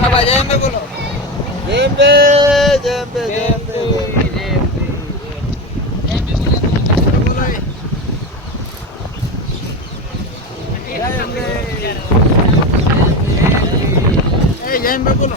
બાબા જેમ બોલો. જેમ બે જેમ બે જેમ બે જેમ બે બોલો.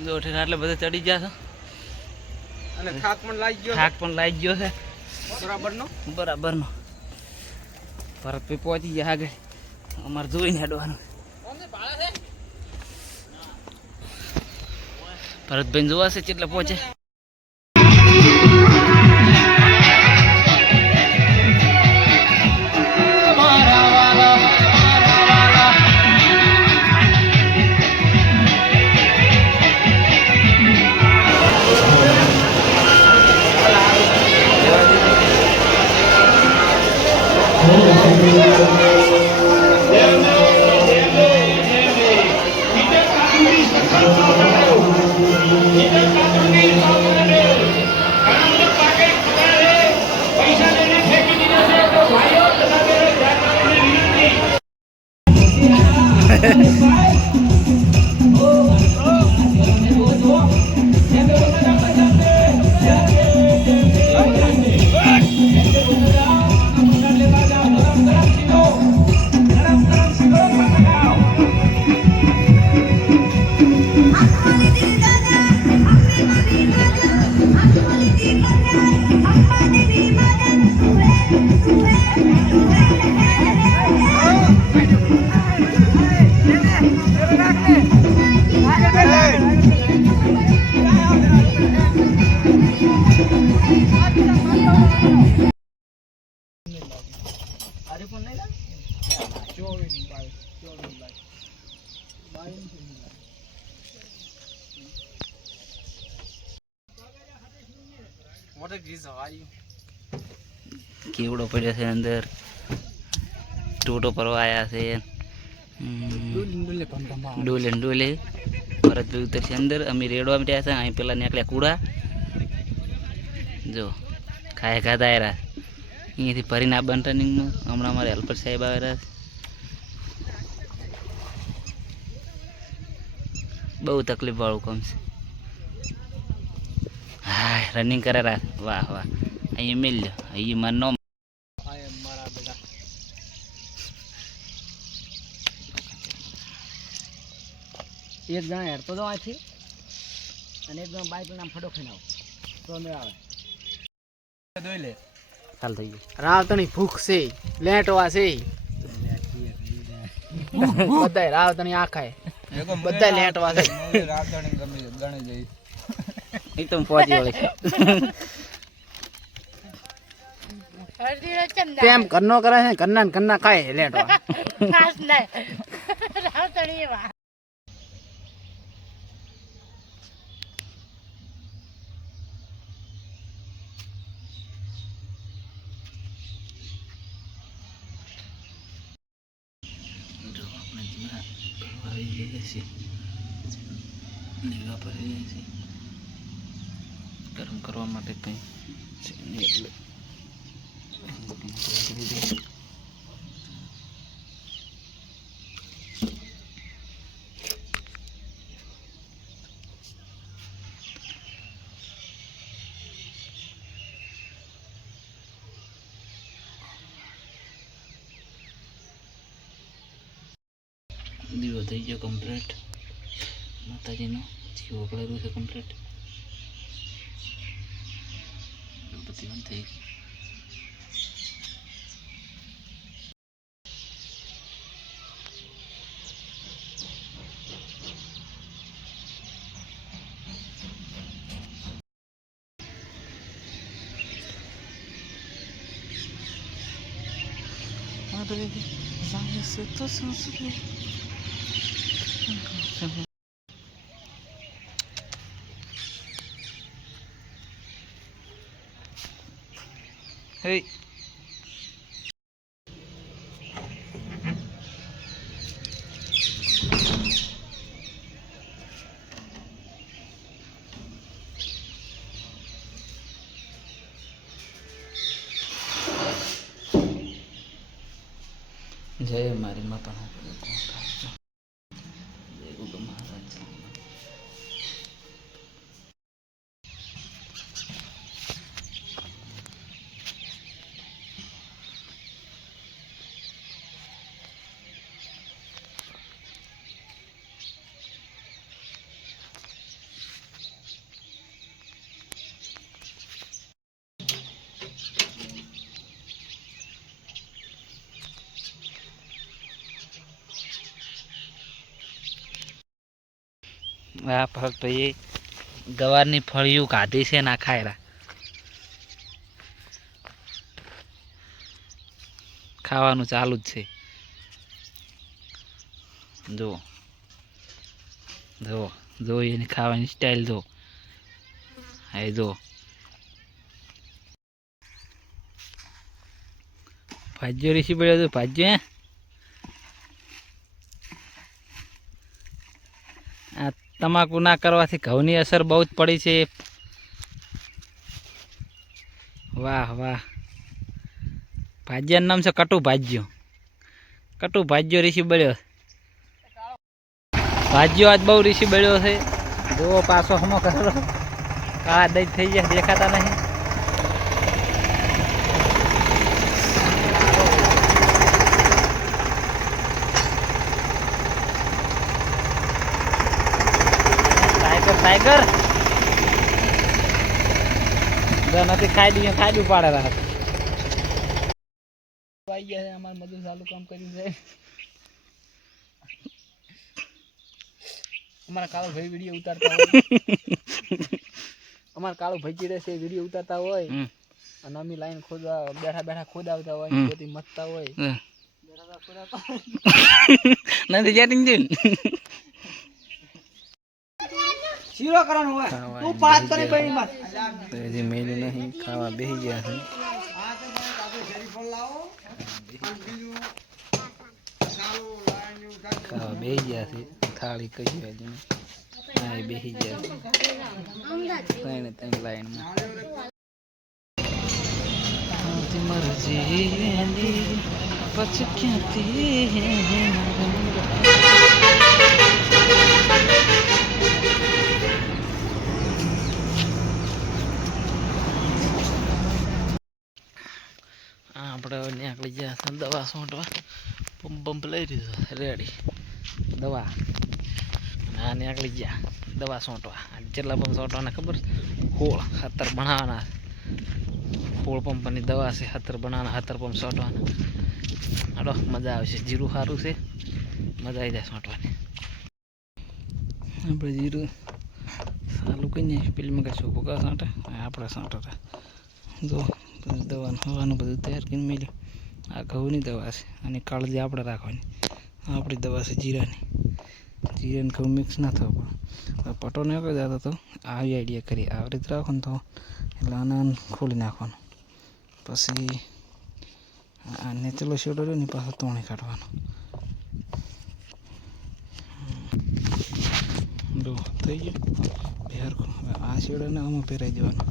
જો એટલે બધા ચડી ગયા છો અને થાક પણ લાગી ગયો છે બરાબરનો ભરતભાઈ પહોંચી ગયા આગળ અમારે જોઈને હેડવાનું ભરતભાઈ જોવાશે કેટલે પહોંચે કેવડો પડ્યો છે અંદર ટોટો પરવા આવ્યા છે ડોલે ડોલે ભરતભાઈ ઉતરશે અંદર અમે રેડવા મીઠ્યા છે અહીં પેલા નીકળ્યા કુડા જો ખાય ખાધા આવ્યા અહીંયાથી ફરીને આ બન ટર્નિંગમાં હમણાં અમારે હેલ્પર સાહેબ આવ્યા બહુ તકલીફ વાળું કામ છે હા રનિંગ કરે રાત વાહ વાહ અહીંયા મિલ લો અહીં માર નો એક જણા હેરતો તો અહીંથી અને એક જણા બાઈક નામ ફટો ખાઈને આવો તો અમે આવે દોઈ લે ચાલ થઈ ગયું રાવતણી ભૂખ છે લેટવા છે બધાય રાવતણી આખાય બધા લેટવા છે રાવતણી ગણી જઈ એકદમ પહોંચી વળે તેમ કરનો કરે છે કન્ના ખાય લેટવા રાવતણી એવા ગરમ કરવા માટે કંઈ એટલે દીવો થઈ ગયો કમ્પ્લીટ માતાજીનો જીવો કરેલું છે કમ્પ્લીટ ગણપતિ બંધ થઈ ગઈ सामने से तो सांस ले Hey. જય મારી માતા જય ગુરુ મહારાજ. આ ફક્ત એ ગવારની ફળિયું કાઢી છે ના ખાયરા ખાવાનું ચાલુ જ છે. જો જો જો એની ખાવાની સ્ટાઈલ જો. હા જો ભાજ્યો રીસી પડ્યો તો ભાજ્યો. આ તમાકુ ના કરવાથી ઘઉંની અસર બહુ જ પડી છે. વાહ વાહ ભાજ્યાનું નામ છે કટુ ભાજ્યો. કટુ ભાજ્યો રીસી બળ્યો. ભાજ્યો આજ બહુ રીસી બળ્યો છે. જો પાછો હમો કરેલો કાળા દઈ થઈ ગયા દેખાતા નહીં. ટાઈગર નથી ખાઈ દઈએ ખાઈ પાડે રાત અમારે મજૂર ચાલુ કામ કર્યું છે. અમારા કાળો ભાઈ વિડીયો ઉતારતા હોય. અમારા કાળો ભાઈ ચીડે છે વિડીયો ઉતારતા હોય અને અમે લાઈન ખોદવા બેઠા બેઠા ખોદાવતા હોય બધી મતતા હોય. નથી જતી શીરો કરવાનો હોય તું પાસ કરી પડી મત તો હજી મેલું નહીં ખાવા બેસી ગયા છે. ખાવા બેસી ગયા છે થાળી કઈ હજુ હા એ બેસી ગયા ત્રણે ત્રણ લાઈનમાં મરજી પછી ક્યાંથી આપણે નીકળી ગયા દવા છોંટવા. પંપ પંપ લઈ લીધો રેડી દવા ના નીકળી ગયા દવા છોંટવા. જેટલા પંપ છોંટવાના ખબર હોળ 17 બનાવવાના. હોળ પંપની દવા છે 17 બનાવવાના 17 પંપ છોંટવાના. હાલો મજા આવશે. જીરું સારું છે મજા આવી જાય છોંટવાની. આપણે જીરું સારું કઈ નહીં પેલીમાં કઈ છોકું કા છાંટે આપણે છાંટતા જો દવાનું હવાનું બધું તૈયાર કરીને મેળ્યું. આ ઘઉંની દવા છે અને કાળજી આપણે રાખવાની. આપણી દવા છે જીરાની. જીરાને ઘઉં મિક્સ ના થવું પણ પટો ન કરી દેતો તો આવી આઈડિયા કરી આવી રીતે રાખો ને તો એટલે આને ખોલી નાખવાનું. પછી આ નેચેલો શેડો રહ્યો ને પાછો તોણી કાઢવાનો. થઈ ગયું બિહાર આ શેડાને આમાં પહેરાઈ દેવાનો.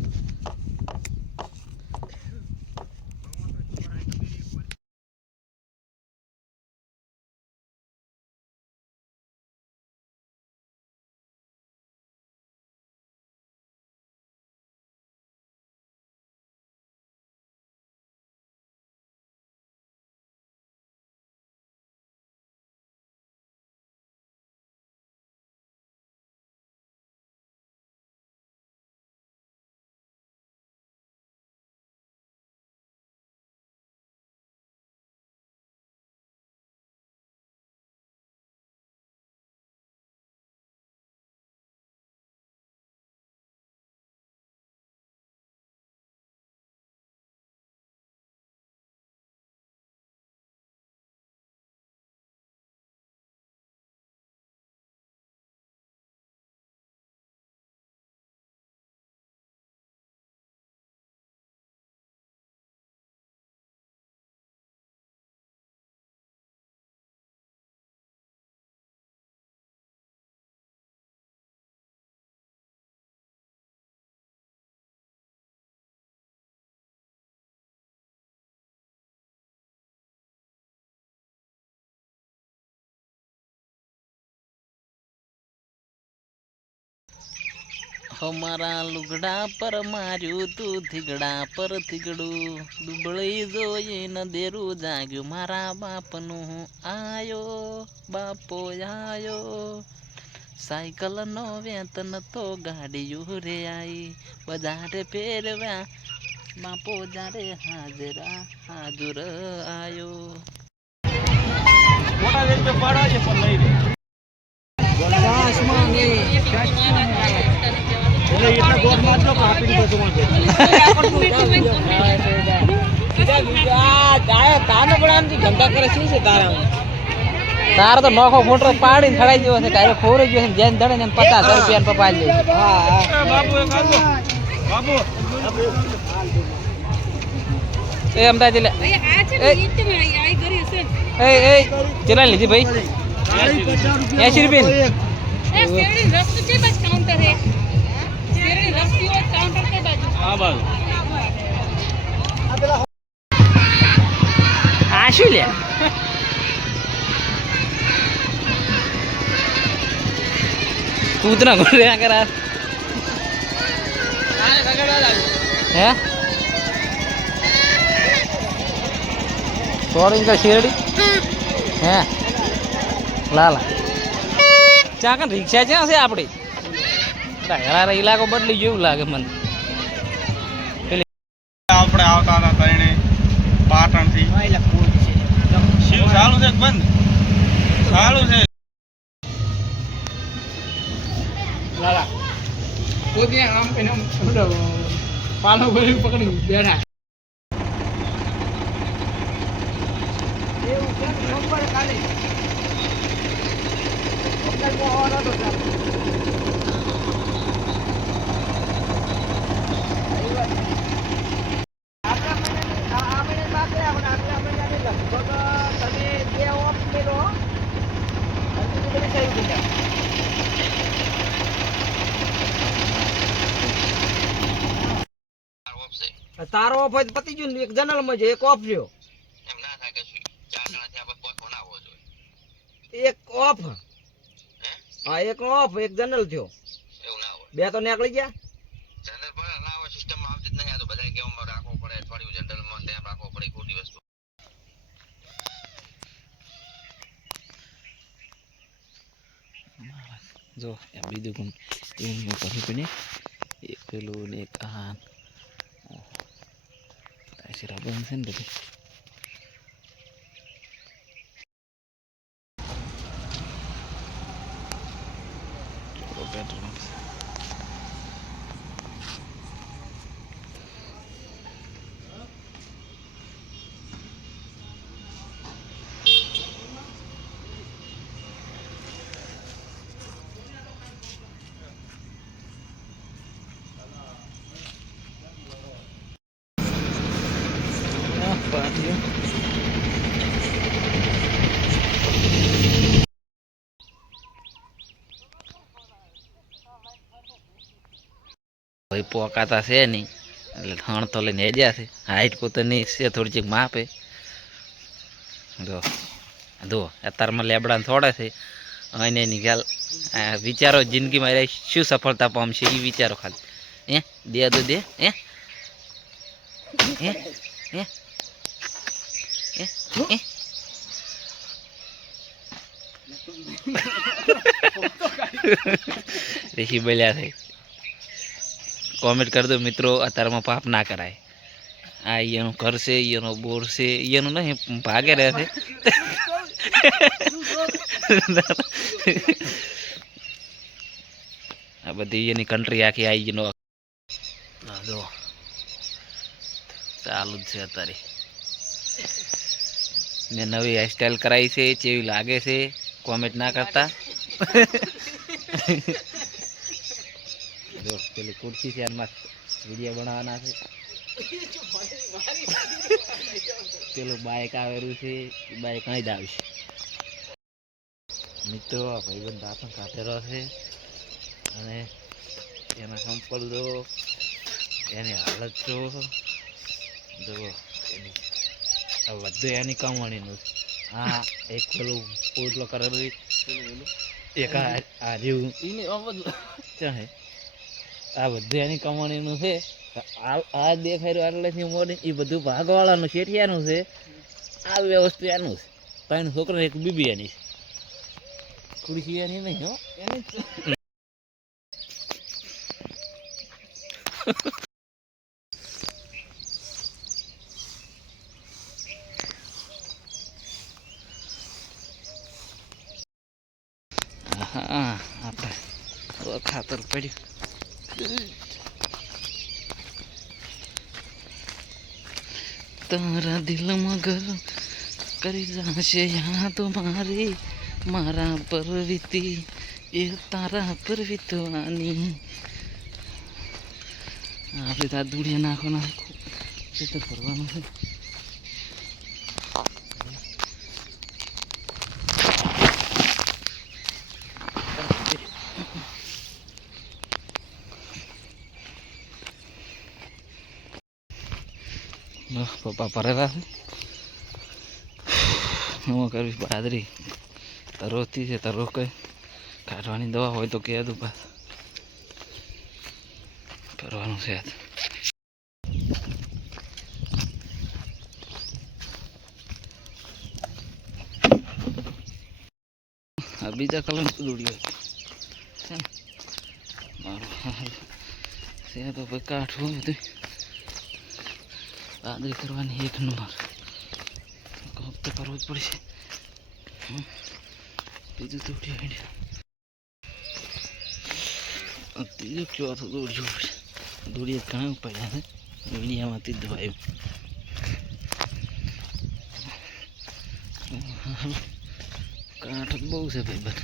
हमारा लुगड़ा पर मार्યું તું થીગડા પર થીગડું દુબળી જોઈ ન દેરું જાગ્યું મારા બાપનું આયો બાપો આયો સાયકલ નો વેતન તો ગાડીયું રે આઈ બજારે ફેરવ્યા બાપો જારે હાજરા હાજર આયો મોટા વેચ તો પાડવા છે પણ લઈ લે કાશમાં ને એટલે એટલા ગોઠમાં તો કાપીને બધું માં તારો તો નોખો ફોટો પાડીને ખડાઈ ગયો છે કારે ખોરી ગયો છે જેન દડે ને 50,000 રૂપિયા પપ્પા લે બાબુ એક આલો બાબુ એ અમદાવાદ લે એ ચલા લીધી ભાઈ 80 રૂપિયા આ શું લે કૂતરા ગોળ્યા કરા હે સોરી કા શેરડી હે લાલા ચાકન રિક્ષા છે આપણી હેરા ઇલાકો બદલી જેવું લાગે મને આપણે આવતા હતા તઈને પાટણ થી શિવ ચાલુ છે કે બંધ ચાલુ છે લાલા કોઈ આમ એને પાલો ભરી પકડી બેઠા એવું છે નંબર ખાલી તારો ઓફ હોય પતી ગયું એક જનરલ માં છે એક ઓફ રહ્યો એમ ના થાય કે 4 જણા થયા બસ પોત બનાવવો જોઈએ એક ઓફ હા એક ઓફ એક જનરલ થયો એવું ના હોય બે તો નીકળી ગયા જનરલ પર ના હોય સિસ્ટમ માં આવતી જ નહીં આ તો બધાય કેવામાં રાખવો પડે અઠવાડિયું જનરલ માં ધ્યાન રાખવો પડે ખોટી વસ્તુ જો આ બીજું કોણ એવું કરી પીને એક પેલું ને એક આ તાશીરા બંધ છે ને બધી પેટ્રોલ ભાઈ પોકાતા છે નહીં એટલે થણ તો લઈને હેડ્યા છે હાઈટ પોતાની છે થોડીક માપે જો જો અત્યારમાં લેબડા થોડા છે અને એની ગાલ વિચારો જિંદગીમાં શું સફળતા પામશે એ વિચારો ખાલી દે દો દે ऋषि बोलिया थे कॉमेंट कर दो मित्रों अतारमा पाप ना कराए आ ये घर से ये बोर से ये नहीं भागे रहे थे आ बधी ये कंट्री आखी आई नो दो चालू है अतारे मैं नवी हेयर स्टाइल कराई से चेवी लागे से कॉमेंट ना करता जो पेली कुर्सी से मस्त वीडियो बनाना है पेलो बाइक आवेलू से बाइक कहीं ज आवशे मित्रों आ भाईबंध दांतण काढेलो छे अने एना संपल दो एनी हालत जो जो एनी आ वधु एनी कमाणीनु आ एक पेलो पोटलो करेलो एक आ रियु इने चाहे આ બધું એની કમાણીનું છે. આ દેખાઈ રહ્યું આટલેથી મોડી એ બધું ભાગવાળાનું શેઠિયાનું છે. આ વ્યવસ્થિત એનું છે. ત્રણ છોકરા એક બીબી એની છે. ખુરશી એની નહીં હો એની હા આપણે ખાતર પડ્યું. તારા દિલમાં ઘર કરી જશે યાદ મારી મારા પર વીતી એ તારા પર વીતવાની. આપણે ત્યાં દૂડિયા નાખવાના છે તો ભરવાનું છે. પપ્પા ભરેલા છે. હું કરવી બાજરી તરોતી છે. તરો કઈ કાઢવાની દવા હોય તો કહે દઉં પાસ કરવાનું છે. આ બીજા કલર દોડ્યો છે ને મારું છે તો ભાઈ કાઢવું બધું બાદરી કરવાની એક નંબર તો કરવું જ પડશે. બીજું દોડ્યું ત્રીજું ચોથું દોડ્યું પડશે. દોડીએ ઘણા પડ્યા છે. દોડિયામાંથી જ દવાયું કાંઠ બહુ છે ભાઈ બસ.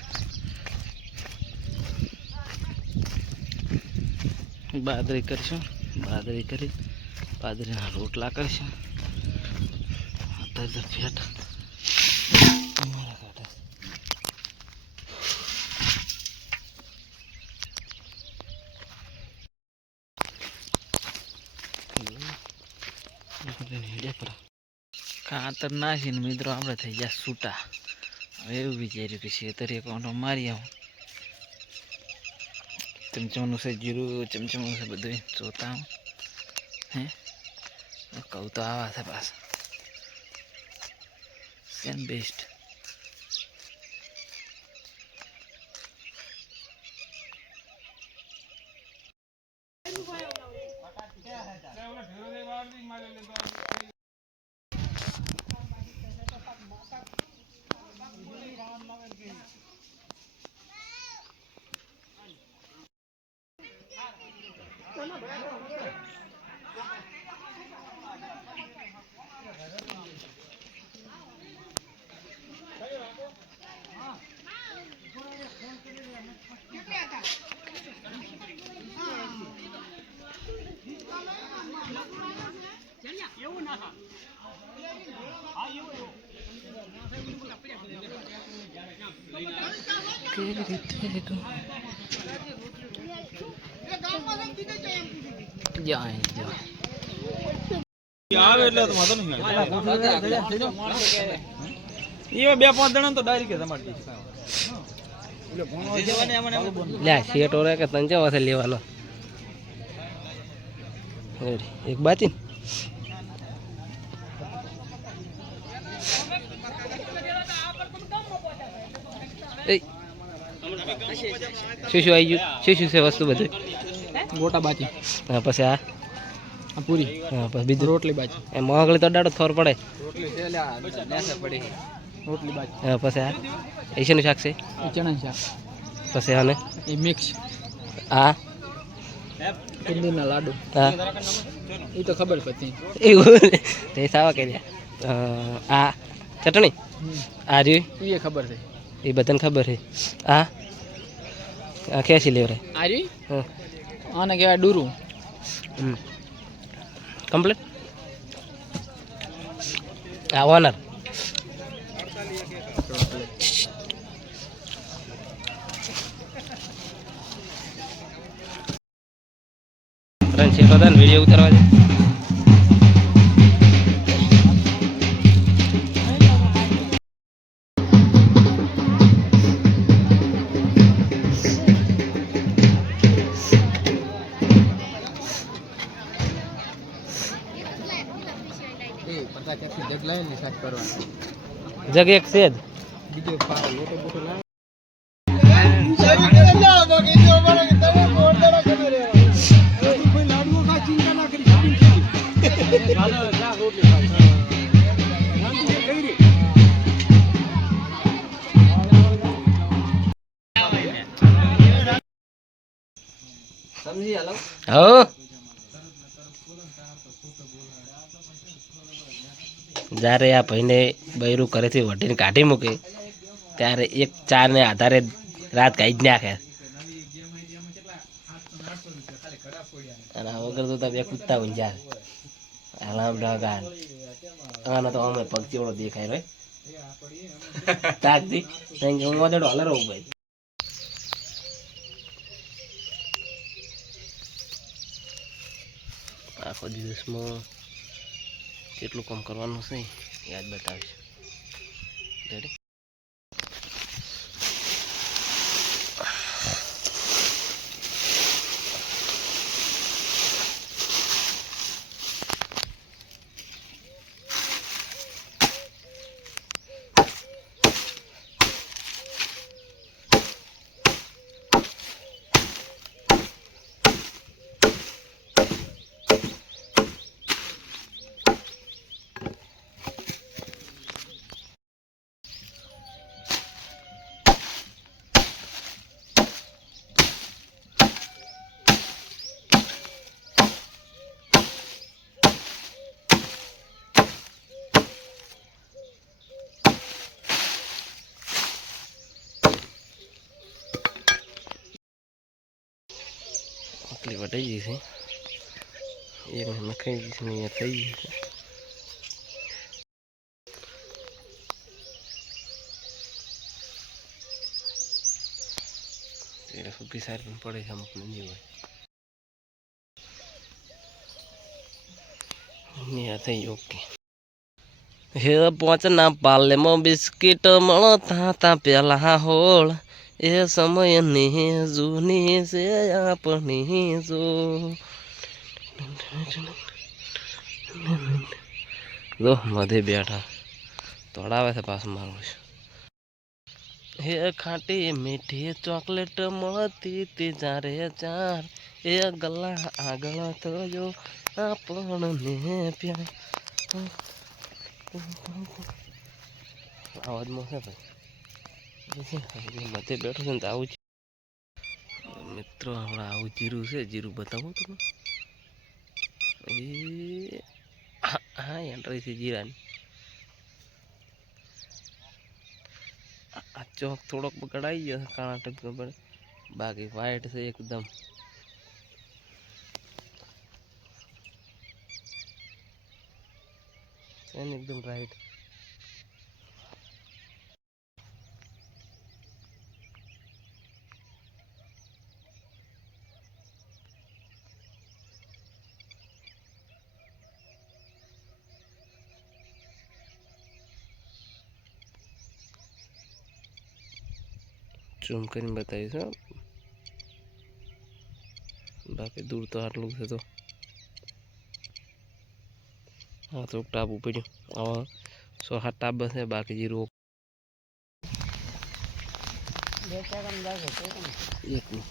બાદરી કરીશું. બાદરી કરી બાદરીના રોટલા કરીશું. અત્યારે તો ફેટ અમારા કાંઠે ખાતર નાખીને મિત્રો આપણે થઈ ગયા છૂટા. હવે એવું વિચાર્યું કે શેતરી કોન્ટો મારી આવું. ચમચમનું છે જીરું ચમચમનું છે બધું જોતા હું હે કહું તો આવા છે પાછા સેમ બેસ્ટ. આવે એટલે તો વાંધો નહીં. એ બે પાંચ જણા તો ડાયરેક્ટ તમારી લે શેટો રે કે તને જવા લેવાનો એક બાચી શું શું આવી ગયું શું શું છે વસ્તુ બધું ગોટા બાજી હા પછી આ પૂરી હા પછી બીજું રોટલી બાજી એ મોગળી તો દાડો થોર પડે રોટલી પડી રોટલી બાજી હા પછી આ એશિયાનું શાક છે ચણા શાક પછી આને એ મિક્સ આ કંદીરના લાડુ હા એ તો ખબર પડતી એવું તે સાવા કર્યા આ ચટણી આ રહ્યું એ ખબર છે એ બધાને ખબર છે આ આ ખેંચી લેવરે આ રી હા આને કહેવાય ડુરું કમ્પ્લીટ આ ઓનર છે પ્રધાન વિડીયો ઉતારવા છે જગ એક છે જ બીજો પાવ લોટો બોટો લાવ સમજી હાલો હો જ્યારે આ ભાઈને બૈરું ઘરેથી વઢીને કાઢી મૂકે ત્યારે એક ચારને આધારે રાત કાઢી જ નાખે અને આ વગર તો તમે કૂદતા હોય જાય હલામ ડાગાન આનો તો અમે પગ ચેવડો દેખાય રે તાકતી કારણ કે હું વાદળો હલરો ભાઈ આખો દિવસમાં કેટલું કામ કરવાનું છે યાદ બતાવીશ રેડી આટલી વટાઈ ગઈ છે એક નખાઈ ગઈ છે ને અહીંયા થઈ ગઈ છે એટલે સૂકી સારી પણ પડે છે અમુક નહીં હોય અહીંયા થઈ ઓકે હે પોચના પાલેમાં બિસ્કીટ મળતા હતા પેલા હોળ એ સમયની જૂની છે આપણી જો જો મધે બેઠા તોડાવે છે પાછું મારું હે ખાટી મીઠી ચોકલેટ મળતી તી જારે ચાર એ ગલા આગળ થયો આપણને પ્યાર અવાજમાં છે ભાઈ મધે બેઠો છે ને તો આવું મિત્રો હમણાં આવું જીરું છે જીરું બતાવું તમે એ હા એન્ટ્રી છે જીરાની આ ચોક થોડોક બગડાઈ ગયો છે કાણા ટાઈપ ખબર બાકી વાઈટ છે એકદમ છે ને એકદમ રાઈટ ઝૂમ કરીને બતાવીશ હા બાકી દૂર તો આટલું છે તો હા તો ટાબુ પડ્યું આવા 100 ટાબ છે બાકી જીરું એકનું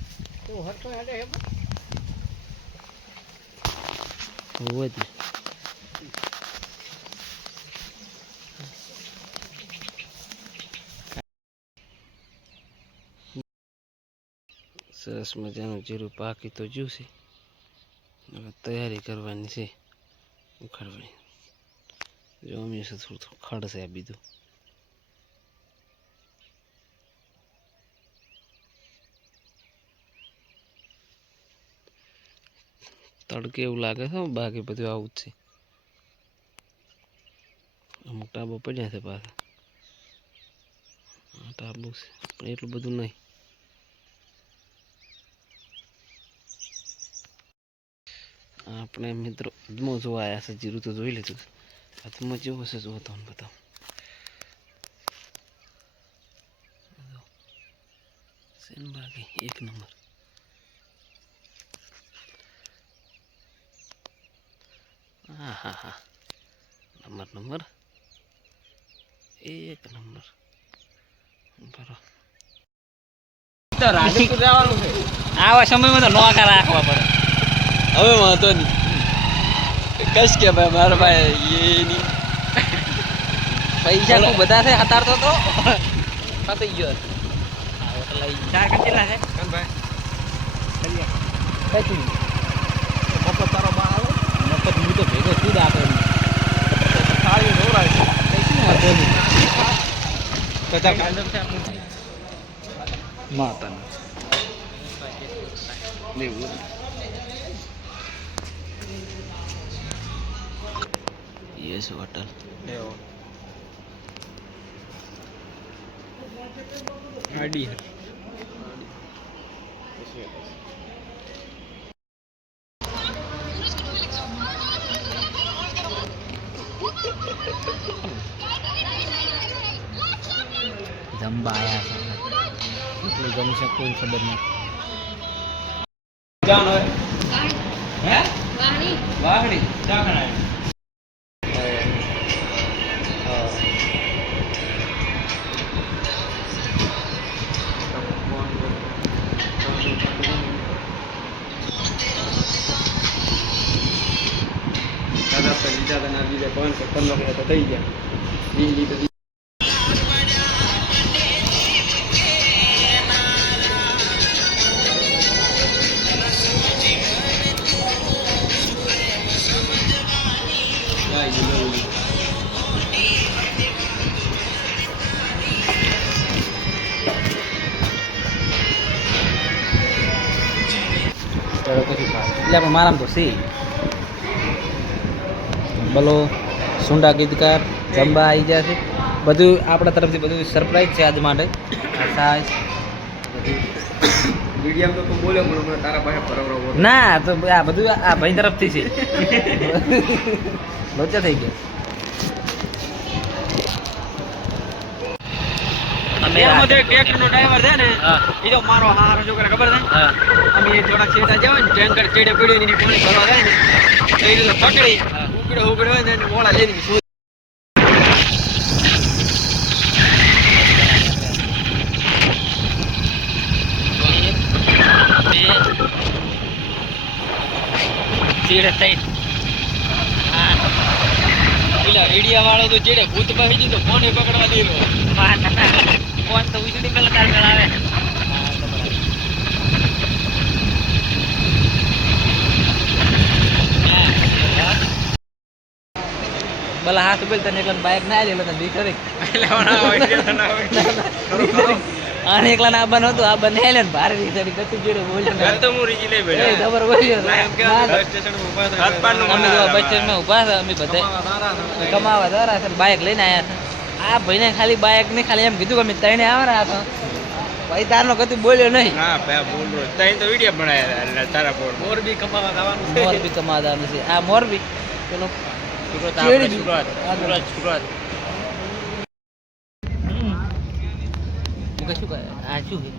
હોય જ સરસ મજાનું જીરું પાકી તો જ્યું છે હવે તૈયારી કરવાની છે ઉખાડવાની જો અમે થોડું ખડ છે આ બીજું તડકે એવું લાગે છે બાકી બધું આવું જ છે અમુક ટાબો પડ્યા છે પાછા ટાબુ છે એટલું બધું નહીં આપણે મિત્રો અદમો જોવા આવ્યા છે જીરું તો જોઈ લીધું અદમો જેવું હશે જોવો તમને બતાવો બાકી એક નંબર હા હા હા નંબર એક નંબર બરો તો રાજપુર જવાનું છે આવા સમયમાં તો નોખા રાખવા પડે હવે વાંધો નહીં કશ કે ભાઈ મારા ભાઈ એ નહીં પૈસા ખૂબ બધા છે હતારતો તો ફસાઈ ગયો ચાર કેટલા છે કશું મફત તારો બા આવે મફત હું તો ભેગો છું જ આપે થાળી ઢોરાય છે કશું વાંધો નહીં તો તાર કાંદમ છે માતાનું યસ હોટલ આડી જંબા આયા છે એટલું ગમશે કોઈ ખબર નહીં જાન હોય હે વાહણી ચાખણા દાદા પર લીધા હતા બીજા 515 તો થઈ ગયા બીજી તો એટલે પણ મારામાં તો સી બોલો સુંડા ગીતકાર જંબા આવી ગયા છે બધું આપણા તરફથી બધું સરપ્રાઈઝ છે આજ માટે સાઈઝ મીડિયમ તો તું બોલ્યો પણ હમણાં તારા પાસે પરવરો ના તો આ બધું આ ભાઈ તરફથી છે લોચા થઈ ગયા એમાં તો એક ટ્રેક્ટરનો ડ્રાઈવર છે ને હા એ તો મારો હારો છોકરા ખબર છે હા અમે થોડા છેટા જવાય ને ટેન્કર ચેડે પડ્યો ને પાણી ભરવા જાય ને તો એ રીતે પકડી ઉકળે હોય ને એને મોળા લઈને પેલા રેડિયા વાળો તો ચેડે ભૂત પાસી તો ફોને પકડવા દેલો ફોન તો વીજળી પેલા તાર આવે ભલા હાથ બોલ તને એકલા બાઇક ના આવેલો તને દીકરી આને એકલા ના આબન હતું આ બને લે ને ભારે રીતડી કતું જોડે બોલ્યો ને તો હું રીજી લઈ એ ખબર બોલ્યો બસ સ્ટેશન પર ઉભા હતા હાથ પાડનું અમે તો બસ સ્ટેન્ડમાં ઊભા હતા અમે બધા કમાવા દરા છે બાઇક લઈને આયા છે આ ભાઈને ખાલી બાઇક ને ખાલી એમ કીધું કે અમે તઈને આવરા હતો ભાઈ તારનો કતું બોલ્યો નહીં ના ભાઈ બોલો તઈ તો વિડિયો બનાયા એટલે તારા બોલ મોરબી કમાવા જવાનું છે મોરબી કમાવાનું છે આ મોરબી પેલો સુરત કેળી સુરત સુરત મુકે શું કહે આ શું છે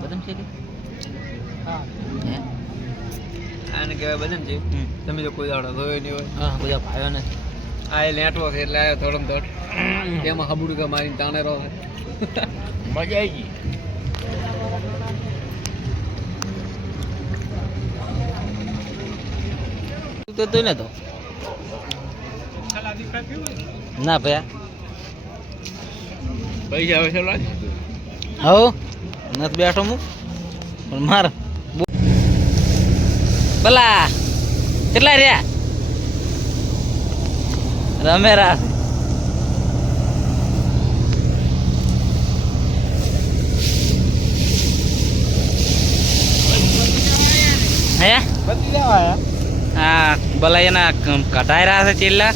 બદામ છે કે હા હે આને કહેવાય બદન છે હમ. તમે તો કોઈ દાડો જોયો નહીં હોય હા બધા ભાઈઓ ને આ એ લેટવો છે એટલે આવ્યો થોડો થોડ એમાં હબુડકા મારીને તાણે રહો મજા આવી ગઈ તો તું ને તો ના ભયા પૈસા આવે છે લાજ હો નથી બેઠો હું પણ માર ભલા કેટલા રહ્યા રમેરા હે બધી દેવા હા ભલા એના કઢાઈ રહ્યા છે ચેલ્લા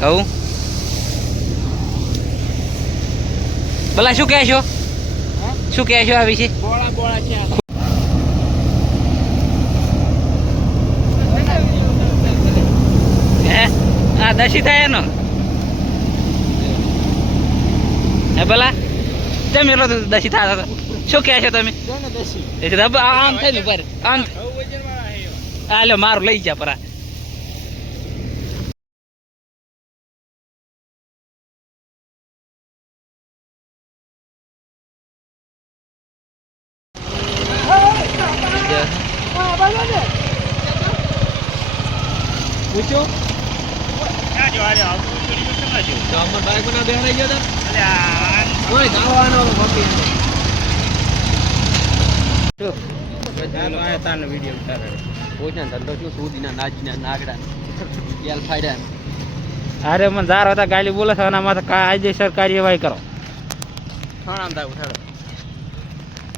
કહું ભલા શું કહેશો શું કહેશો આ વિશે બોળા બોળા છે હે હા દસી થાય એનો હે ભલા કેમ એટલો દસી થતા શું કહેશો તમે આમ થાય ને ઉપર આમ હાલો મારું લઈ જા પરા પૂછ્યો તો અમાર બાઈક બના બેહરાઈ ગયો તો ઓય ગાવાનો મમ્મી વિડીયો ઉતારે પોઈના ધંધો શું સુધીના નાજીના નાગડા કેલ ફાડ્યા અરે મને જાર હતા ગાલી બોલે છે આના માથે કાયદેસર કાર્યવાહી કરો થાણામ તા ઉઠાડો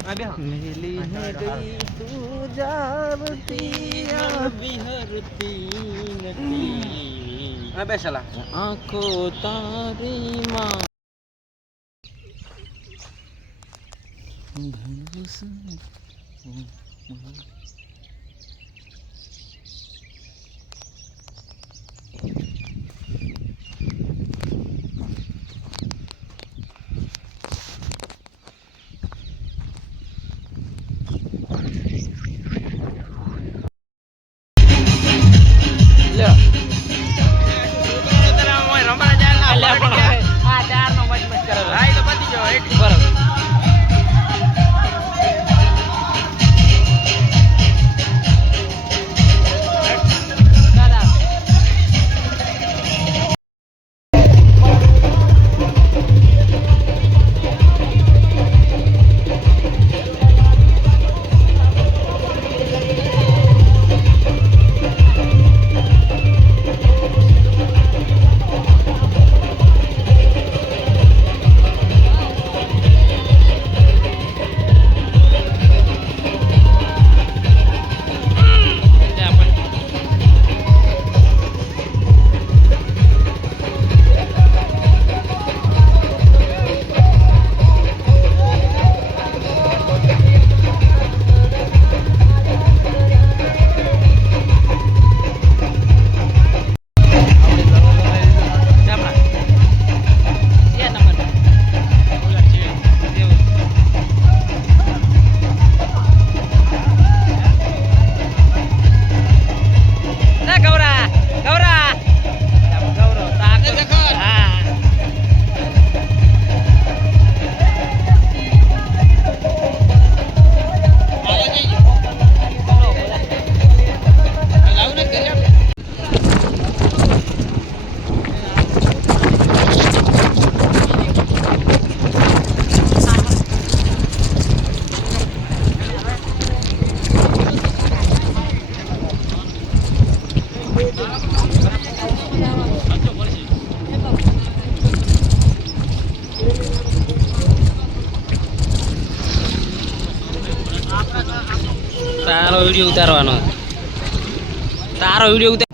આ બેહો મિલી હે ગઈ તું જાવતી વિહરતી નથી આ બેસલા આંખો તારી માં તારો વિડીયો ઉતારવાનો તારો વિડીયો ઉતાર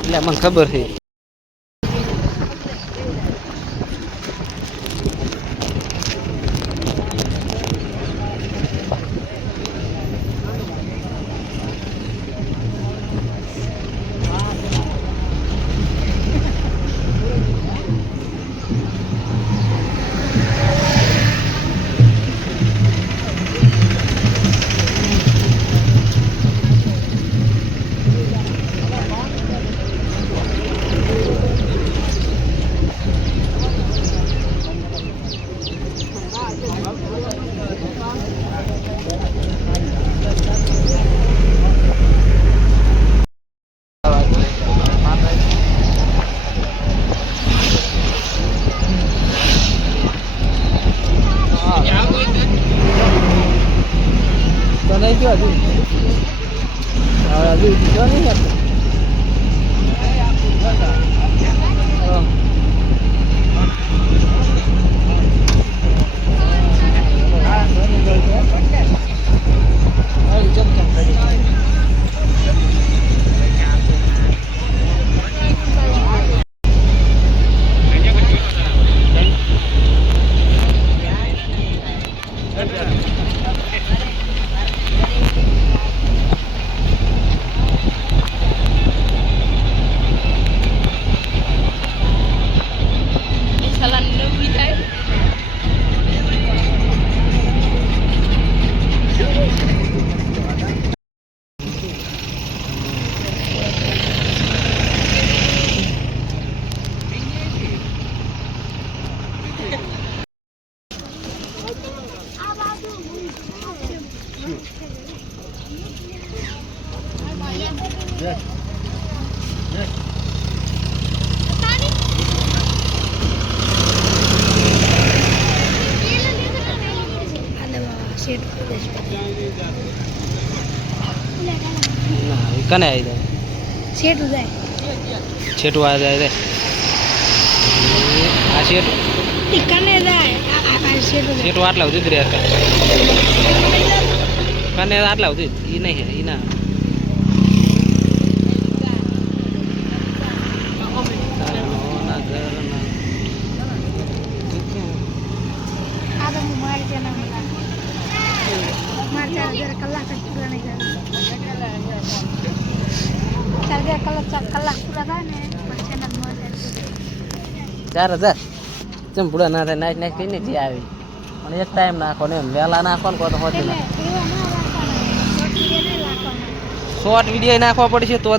એટલે મને ખબર છે ગયો હજુ હજુ બીજો નહીં હતો કને આવી જાય છેટું આ જાય રે આ છેટું છેટું આટલા સુધી જ રહે કને આટલા સુધી એ નહીં એ ના ચાર હજાર ચમ પૂરા ના થાય નાચ નાચ કરીને જે આવી અને એક ટાઈમ નાખો ને એમ વહેલા નાખો ને કહો તો હોતી ના શોર્ટ વિડીયો નાખવા પડશે તો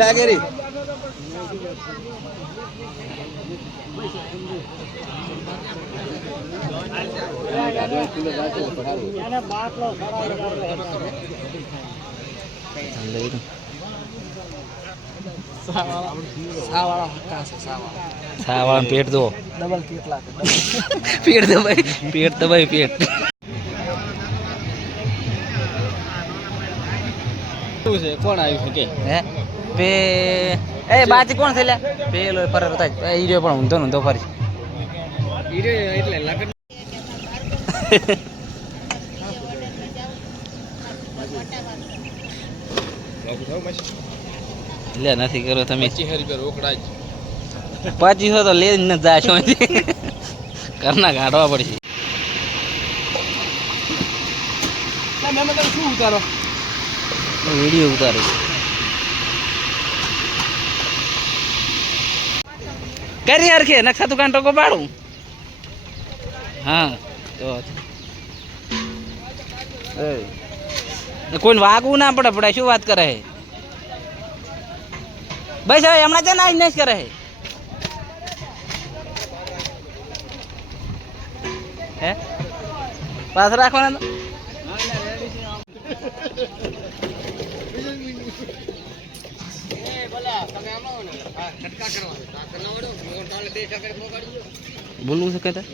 લાગે રે સાવાળા પેટ દો ડબલ કેટલા પેટ દબાઈ પેટ શું છે કોણ આવ્યું છે કે હે પે એ બાજી કોણ છે લ્યા પેલો પર હતા ઈ રહ્યો પણ ઊંધો ફરી હીરે એટલે લગન લે નથી કરો તમે 25,000 રૂપિયા રોકડા જ 2500 તો લઈને જ જાશો ઘરના કાઢવા પડશે શું ઉતારો વિડીયો ઉતારું કરી હરખે નકશા દુકાન ટોકો પાડું હા તો કોઈને વાગવું ના પડે પડે શું વાત કરે બસ હવે હમણાં છે ને આજ નહીં કરે હે પાસ રાખવાના બોલવું છે કહેતા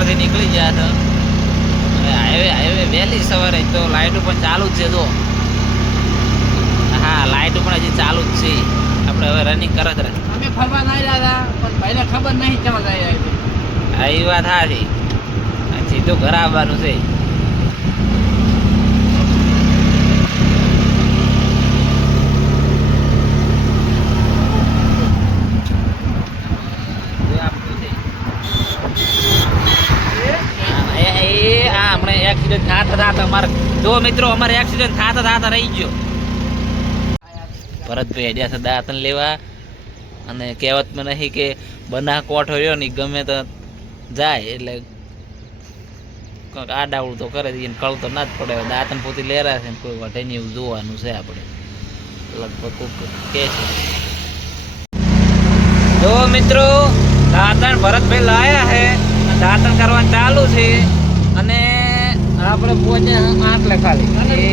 આગળથી નીકળી ગયા છે અને હાઈવે વહેલી સવારે તો લાઇટો પણ ચાલુ જ છે તો હા લાઇટો પણ હજી ચાલુ જ છે આપણે હવે રનિંગ કરત રહે અમે ફરવા ના આવ્યા હતા પણ ભાઈને ખબર નહીં ચમક આવી હા એ વાત સારી સીધું ઘર આવવાનું છે એક્સિડન્ટ થતા અમારે જો મિત્રો અમારે એક્સિડન્ટ થતા રહી ગયો ભરતભાઈ હેડ્યા છે દાંતન લેવા અને કહેવતમાં નહીં કે બના કોઠો રહ્યો ને ગમે તો જાય એટલે આડાવડું તો કરે એને કળ તો ના જ પડે દાંતન પોતી લેરા છે ને કોઈ વઢે નહીં એવું જોવાનું છે આપણે લગભગ કોઈક કે છે જો મિત્રો દાંતણ ભરતભાઈ લાયા છે દાંતણ કરવાનું ચાલુ છે અને આપણે પહોંચે આટલે ખાલી એ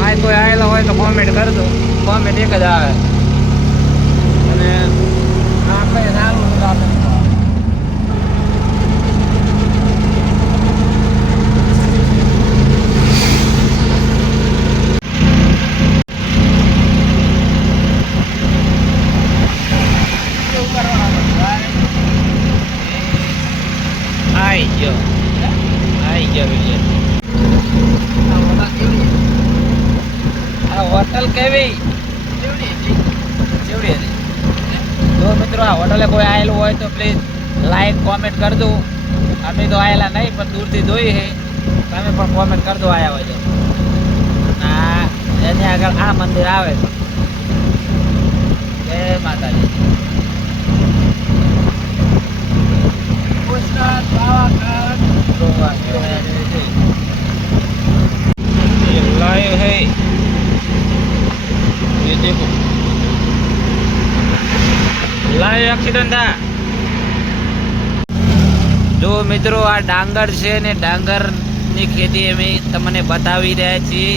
આ કોઈ આવેલા હોય તો કોમેન્ટ કરજો કોમેન્ટ એક જ આવે અને આપણે સારું આવી ગયો આ હોટલ કેવી ચેવડી હતી જો મિત્રો આ હોટલે કોઈ આવેલું હોય તો પ્લીઝ લાઈક કોમેન્ટ કરજો અમે તો આવેલા નહીં પણ દૂરથી જોઈ છે તમે પણ કોમેન્ટ કરજો આવ્યા હોય તો આ એની આગળ આ મંદિર આવે છે જય માતાજી लाइव है ये देखो लाइव एक्सीडेंट था जो मित्रों आ डांगर છે ને ડાંગર ની ખેતી અમે તમને બતાવી રહ્યા છીએ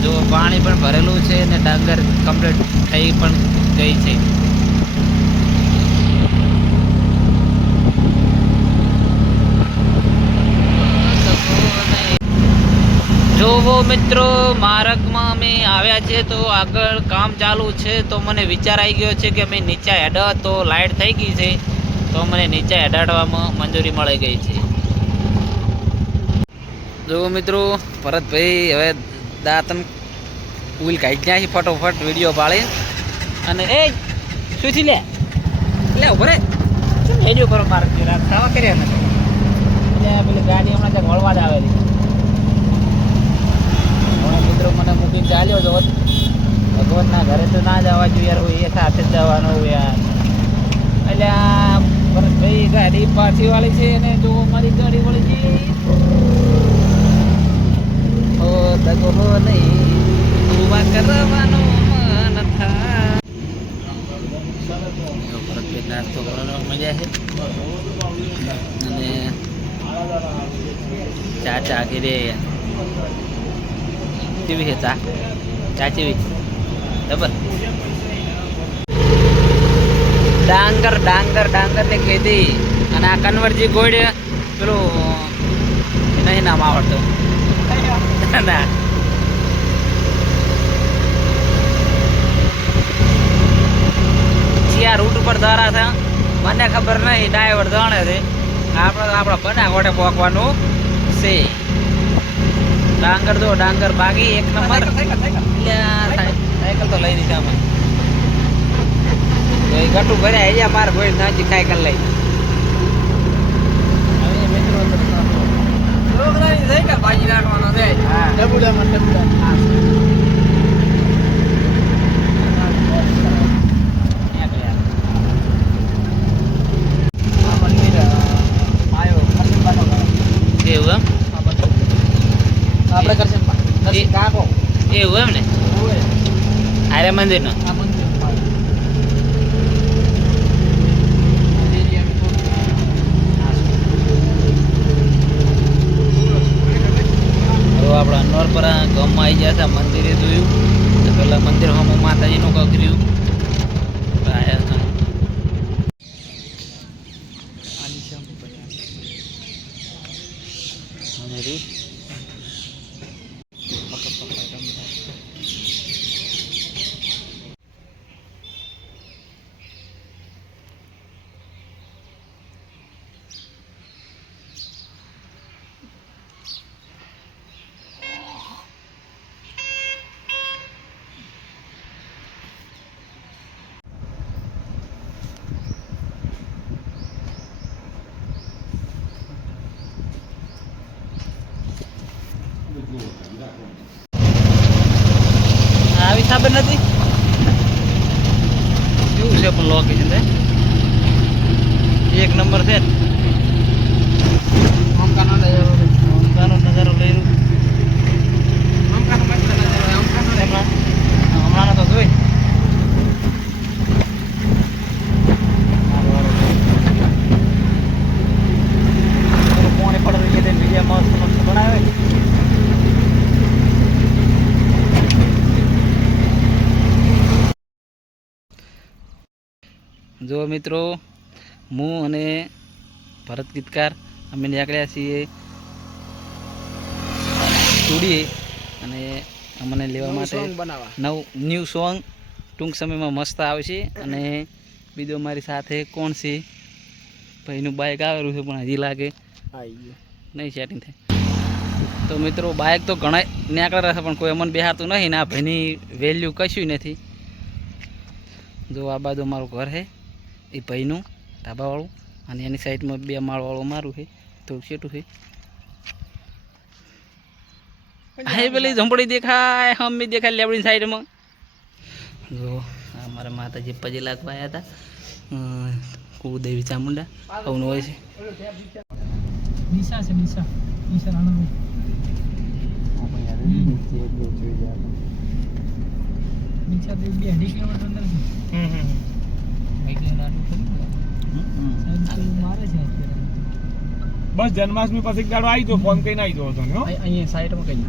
જો પાણી પણ ભરેલું છે ને ડાંગર કમ્પ્લીટ થઈ પણ ગઈ છે જોવો મિત્રો માર્ગમાં અમે આવ્યા છે તો આગળ કામ ચાલુ છે તો મને વિચાર આવી ગયો છે કે અમે નીચે હેડ તો લાઇટ થઈ ગઈ છે તો મને નીચે હેડાડવામાં મંજૂરી મળી ગઈ છે જોવો મિત્રો ભરતભાઈ હવે દાંતન ઉલ કાઢી ત્યાં ફટોફટ વિડીયો પાડે અને એ શું થી લે ઉભરે વિડીયો પર માર્ગ ખાવા કર્યા નથી એટલે પેલી ગાડી હમણાં ત્યાં વળવા જ આવેલી મિત્રો મને મૂકીને ચાલ્યો છો ભગવાનના ઘરે તો ના જવા જોઈએ યાર એ સાથે જ જવાનું યાર એટલે ભાઈ ગાડી પાછી વાળી છે અને જો મારી ગાડી વાળી છે ઓ દગો નહીં ઉભા કરવાનો મન થાય નાસ્તો કરવાનો મજા છે અને ચા ચાખી દે કેવી છે ચા ચેવી બરાબર ડાંગર ને ખેતી અને આ કન્વરજી ગોળ પેલું નહીં નામ આવડતું ના આ રૂટ ઉપર ધારા છે મને ખબર નહીં ડાયવર જાણે છે આપણે બના ગોટે પોકવાનું છે ડાંગર જો ડાંગર બાકી એક નંબર સાયકલ તો લઈ દીધા અમે ગટું ભર્યા અહીંયા મારે કોઈ નાજી સાયકલ લઈ મિત્રો ભાજી નાખવાનો છે એવું આપણે કરશે કાકો એવું એમ ને આરે મંદિર નો આપણા અનવરપરા ગામમાં આવી ગયા હતા મંદિરે જોયું તો પેલા મંદિર હમ માતાજીનું કકર્યું આવ્યા હતા Jadi pakai kamu. આવી ખબર નથી કેવું છે પણ લોકેશન છે એક નંબર છે ઓમકાનો નજારો લઈ રહ્યું હમણાં તો જોઈ પાણી પડે બીજા મસ્ત મસ્ત બનાવે જો મિત્રો હું અને ભરત ગીતકાર અમે નીકળ્યા છીએ સ્ટુડિયે અને અમને લેવા માટે ન્યૂ સોંગ ટૂંક સમયમાં મસ્ત આવશે અને બીજો મારી સાથે કોણ છે ભાઈનું બાઇક આવેલું છે પણ હજી લાગે નહીં સેટિંગ થાય તો મિત્રો બાઇક તો ઘણા નીકળ્યા છે પણ કોઈ અમને બેહારતું નહીં ને આ ભાઈની વેલ્યુ કશું નથી જો આ બાજુ મારું ઘર છે એ ભાઈનું ધાબાવાળું અને એની સાઈડમાં 2 માળવાળું મારું છે તો શેટું છે હા પેલી ઝંપડી દેખાય હમી દેખાય લેબડીની સાઈડમાં જો આ મારા માતાજી પજે લાગવા આવ્યા હતા કુળદેવી ચામુંડા આવું હોય છે બસ જન્માષ્ટમી પછી એક દાડો આવી તો ફોન કરીને આવી ગયો હતો ને અહીંયા સાઈડમાં કઈ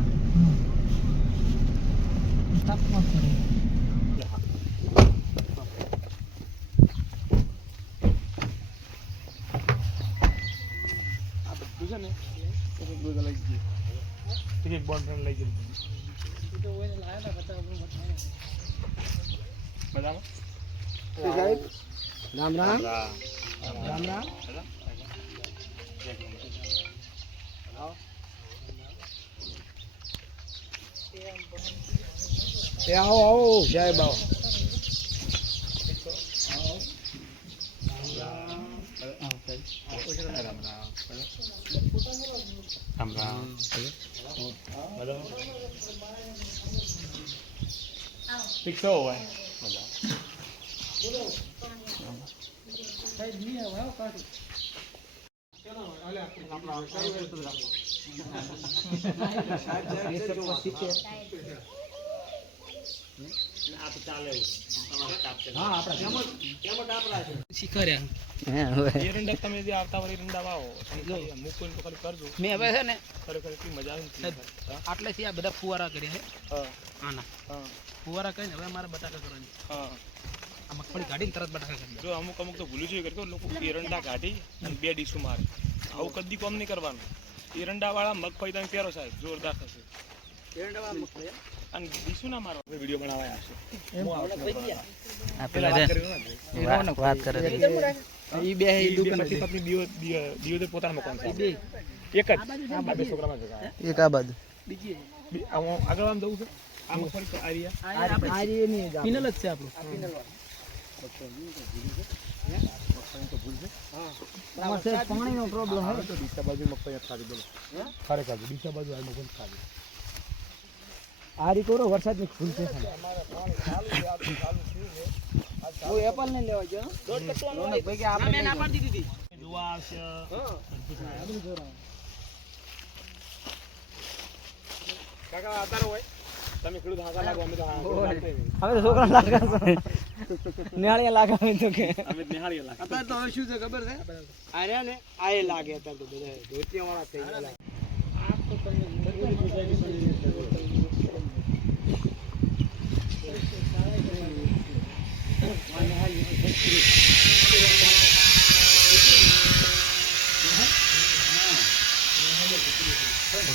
એક બોન્ડ ફ્રેન્ડ લઈ ગયું રામ રામ રામ રામ આવો આવો સાહેબ આવો રામ રામ ઠીક તો હોય એરંડા તમે જે આવતા વાળી એરંડા વાવો મૂકીને તો ખાલી કરજો મેં હવે છે ને ખરેખર એટલી મજા આવે આટલેથી આ બધા ફુવારા કર્યા છે હા આના ફુવારા કરીને હવે અમારે બટાકા કરવાની હા આ મગફળી કાઢીને તરત બટાકા કરી જો અમુક તો ભૂલું છે કરતો લોકો એરંડા કાઢી અને 2 ડીશું મારે આવું કદી કોમ નહીં કરવાનું એરંડા વાળા મગફળી તમે પહેરો સાહેબ જોરદાર થશે એરંડા વાળા મગફળી અને ડીશું ના મારો વિડીયો બનાવાયા આ પેલા વાત કરે છે ઈ બે છે પતિ પત્ની દીવો પોતાના મકાન છે એક જ આ બે છોકરામાં જગા એક આ બાજુ બીજી આગળ આમ જવું છે આ મગફળી આરી ની પિનલ જ છે આપણું પાણીનો પ્રોબ્લેમ હોય તો ડીસા બાજુ મગફળી ખાવી બોલો ખરેખર ડીસા બાજુ આ મગફળી ખાવી આરી કોરો વરસાદની ફૂલ છે ઓ એપલ ને લેવા જો દોડ કટવાનો હોય ભાઈ કે આપણે ના પાડી દીધી જોવા આવશે કાકા આતારો હોય તમે ખેડૂત હાથા લાગો અમે તો હવે તો છોકરા લાગા નિહાળિયા લાગા તો કે અમે નિહાળીએ લાગે અત્યારે તો હવે શું છે ખબર છે આર્યા ને આએ લાગે અત્યારે તો બધા ધોતિયા વાળા થઈ ગયા આ તો તમને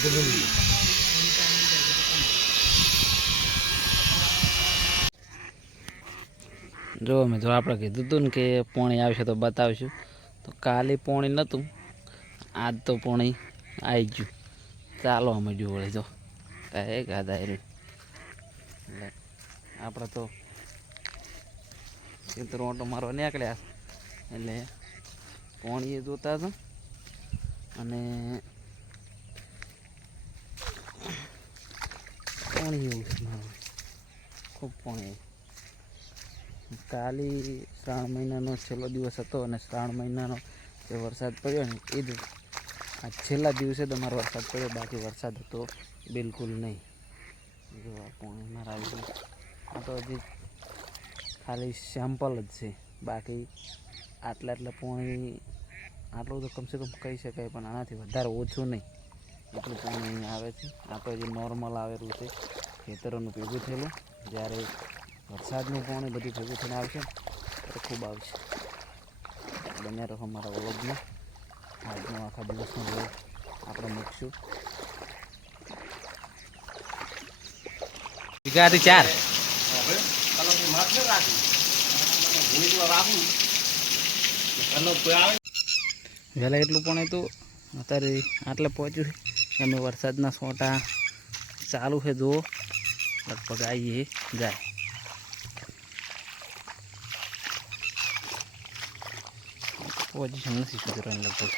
જો અમે જો આપણે કીધું હતું ને કે પોણી આવશે તો બતાવશું, તો કાલે પોણી નહોતું, આજ તો પોણી આવી ગયું. ચાલો અમે જોડે જો કાંઈ ગાધા એટલે આપણે તો ખેતર ઓટો મારવા નીકળ્યા એટલે પોણી જોતા હતા અને પોણી એવું છે મારું, ખૂબ પોણી. કાલે શ્રાવણ મહિનાનો છેલ્લો દિવસ હતો અને શ્રાવણ મહિનાનો જે વરસાદ પડ્યો ને એ જ આ છેલ્લા દિવસે તમારો વરસાદ પડ્યો, બાકી વરસાદ હતો બિલકુલ નહીં. જો આ પાણી મારા આવી ગયું, આ તો હજી ખાલી સેમ્પલ જ છે, બાકી આટલા પાણી આટલું તો કમસે કમ કહી શકાય, પણ આનાથી વધારે ઓછું નહીં એટલું પાણી અહીં આવે છે. આ તો હજી નોર્મલ આવેલું છે, ખેતરોનું ભેગું થયેલું. જ્યારે વરસાદનું પાણી બધું ભેગું થઈને આવશે ને ત્યારે ખૂબ આવશે. બન્યા રહો અમારા વ્લોગમાં. આજનો આખા દિવસનો વ્લોગ આપણે મૂકશું. ગાડી 4 વહેલા એટલું પણ હતું, અત્યારે આટલે પહોંચ્યું છે અમે. વરસાદના સોટા ચાલુ છે, જુઓ લગભગ આવીએ જાય. પોઝિશન નથી સુધરવાની લગભગ.